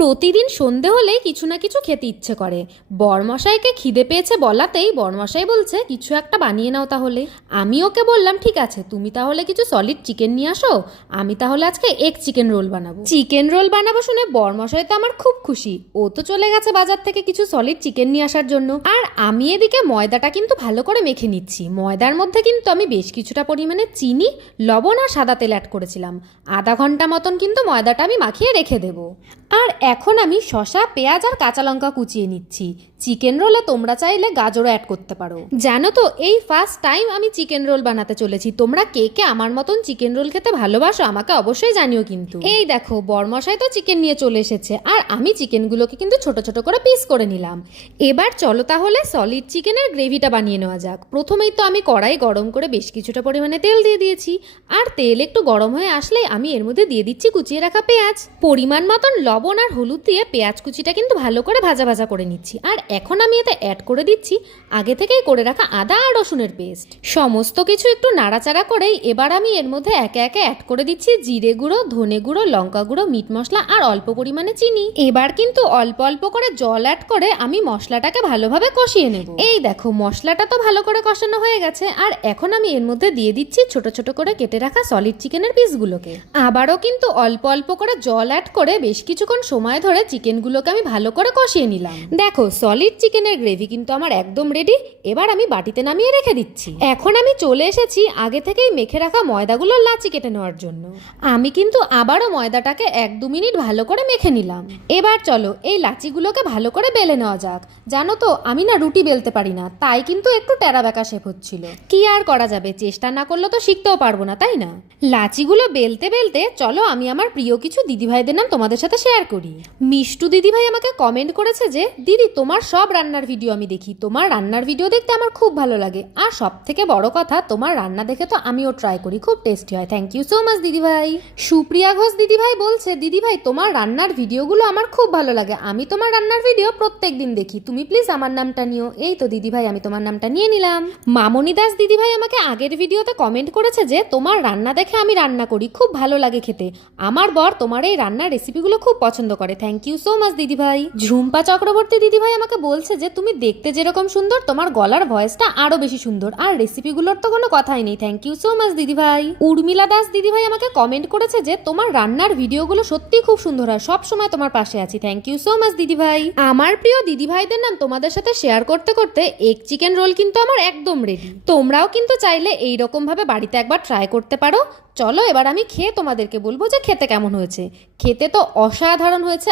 প্রতিদিন সন্ধে হলেই কিছু না কিছু খেতে ইচ্ছে করে। বরমশাইকে খিদে পেয়েছে বলাতেই বরমশাই বলছে কিছু একটা বানিয়ে নাও তাহলে। আমি ওকে বললাম ঠিক আছে, তুমি তাহলে কিছু সলিড চিকেন নিয়ে আসো, আমি তাহলে আজকে এগ চিকেন রোল বানাবো। চিকেন রোল বানাবো শুনে বরমশাই তো আমার খুব খুশি, ও তো চলে গেছে বাজার থেকে কিছু সলিড চিকেন নিয়ে আসার জন্য। আর আমি এদিকে ময়দাটা কিন্তু ভালো করে মেখে নিচ্ছি। ময়দার মধ্যে কিন্তু আমি বেশ কিছুটা পরিমাণে চিনি, লবণ আর সাদা তেল অ্যাড করেছিলাম। আধা ঘন্টা মতন কিন্তু ময়দাটা আমি মাখিয়ে রেখে দেবো। আর এখন আমি শসা, পেঁয়াজ আর কাঁচা লঙ্কা কুচিয়ে নিচ্ছি। চিকেন রোলে তোমরা চাইলে গাজরও অ্যাড করতে পারো। জানো তো, এই ফার্স্ট টাইম আমি চিকেন রোল বানাতে চলেছি। তোমরা কে কে আমার মতন চিকেন রোল খেতে ভালোবাসো আমাকে অবশ্যই জানিও কিন্তু। এই দেখো, বরমশাই তো চিকেন নিয়ে চলে এসেছে আর আমি চিকেনগুলোকে কিন্তু ছোট ছোট করে পিস করে নিলাম। এবার চলো তাহলে সলিড চিকেনের গ্রেভিটা বানিয়ে নেওয়া যাক। প্রথমেই তো আমি কড়াই গরম করে বেশ কিছুটা পরিমাণে তেল দিয়ে দিয়েছি। আর তেল একটু গরম হয়ে আসলেই আমি এর মধ্যে দিয়ে দিচ্ছি কুচিয়ে রাখা পেঁয়াজ। পরিমাণ মতন লবণ আর হলুদ দিয়ে পেঁয়াজ কুচিটা কিন্তু ভালো করে ভাজা ভাজা করে নিচ্ছি। আর এখন আমি এতে অ্যাড করে দিচ্ছি আগে থেকেই করে রাখা আদা আর রসুনের পেস্ট। সমস্ত কিছু একটু নাড়াচাড়া করেই এবার আমি এর মধ্যে একে একে অ্যাড করে দিচ্ছি জিরে গুঁড়ো, ধনে গুঁড়ো, লঙ্কা গুঁড়ো, মিট মশলা আর অল্প পরিমাণে চিনি। এবার কিন্তু অল্প অল্প করে জল অ্যাড করে আমি মশলাটাকে ভালোভাবে কষিয়ে নেব। এই দেখো, মশলাটা তো ভালো করে কষানো হয়ে গেছে। আর এখন আমি এর মধ্যে দিয়ে দিচ্ছি ছোট ছোট করে কেটে রাখা সলিড চিকেনের পিসগুলোকে। আবারও কিন্তু অল্প অল্প করে জল অ্যাড করে বেশ কিছুক্ষণ সময় ধরে চিকেনগুলোকে আমি ভালো করে কষিয়ে নিলাম। দেখো, সলিড চিকেনের গ্রেভি কিন্তু আমার একদম রেডি। এবার আমি বাটিতে নামিয়ে রেখে দিচ্ছি। এখন আমি চলে এসেছি আগে থেকেই মেখে রাখা ময়দাগুলো লাচি কেটে নেওয়ার জন্য। আমি কিন্তু আবারও ময়দাটাকে 1-2 মিনিট ভালো করে মেখে নিলাম। এবার চলো এই লাচিগুলোকে ভালো করে বেলে নেওয়া যাক। জানো তো, আমি না রুটি বেলতে পারি না, তাই কিন্তু একটু টেরা বেঁকা শেপ হচ্ছিল। কি আর করা যাবে, চেষ্টা না করলে তো শিখতেও পারবো না, তাই না? লাচিগুলো বেলতে বেলতে চলো আমি আমার প্রিয় কিছু দিদিভাইদের নাম তোমাদের সাথে শেয়ার করি। মিষ্টু দিদিভাই আমাকে কমেন্ট করেছে যে দিদি, তোমার সব রান্নার ভিডিও আমি দেখি, তোমার রান্নার ভিডিও দেখতে আমার খুব ভালো লাগে। আর সব থেকে বড় কথা, তোমার রান্না দেখে তো আমিও ট্রাই করি, খুব টেস্টি হয়। থ্যাংক ইউ সো মাচ দিদিভাই। সুপ্রিয়া ঘোষ দিদিভাই বলছে দিদিভাই, তোমার রান্নার ভিডিওগুলো আমার খুব ভালো লাগে, আমি তোমার রান্নার ভিডিও প্রত্যেক দিন দেখি, তুমি প্লিজ আমার নামটা নিও। এই তো দিদিভাই, আমি তোমার নামটা নিয়ে নিলাম। মামনি দাস দিদিভাই আমাকে আগের ভিডিওতে কমেন্ট করেছে যে তোমার রান্না দেখে আমি রান্না করি, খুব ভালো লাগে খেতে, আমার বর তোমার এই রান্নার রেসিপিগুলো খুব পছন্দ করে। থ্যাংক ইউ সো মাচ দিদিভাই। ঝুম্পা চক্রবর্তী দিদিভাই আমাকে বলছে যে তুমি দেখতে যেরকম সুন্দর, তোমার গলার ভয়েসটা আরো বেশি সুন্দর, আর রেসিপিগুলোর তো কোনো কথাই নেই। থ্যাংক ইউ সো মাচ দিদিভাই। উর্মিলা দাস দিদিভাই আমাকে কমেন্ট করেছে যে তোমার রান্নার ভিডিওগুলো সত্যি খুব সুন্দর হয়, সব সময় তোমার পাশে আছি। থ্যাংক ইউ সো মাচ দিদিভাই। আমার প্রিয় দিদিভাইদের নাম তোমাদের সাথে শেয়ার করতে করতে এগ চিকেন রোল কিন্তু আমার একদম রেডি। তোমরাও কিন্তু চাইলে এইরকম ভাবে বাড়িতে একবার ট্রাই করতে পারো। চলো এবার আমি খেয়ে তোমাদেরকে বলবো যে খেতে কেমন হয়েছে। খেতে তো অসাধারণ হয়েছে।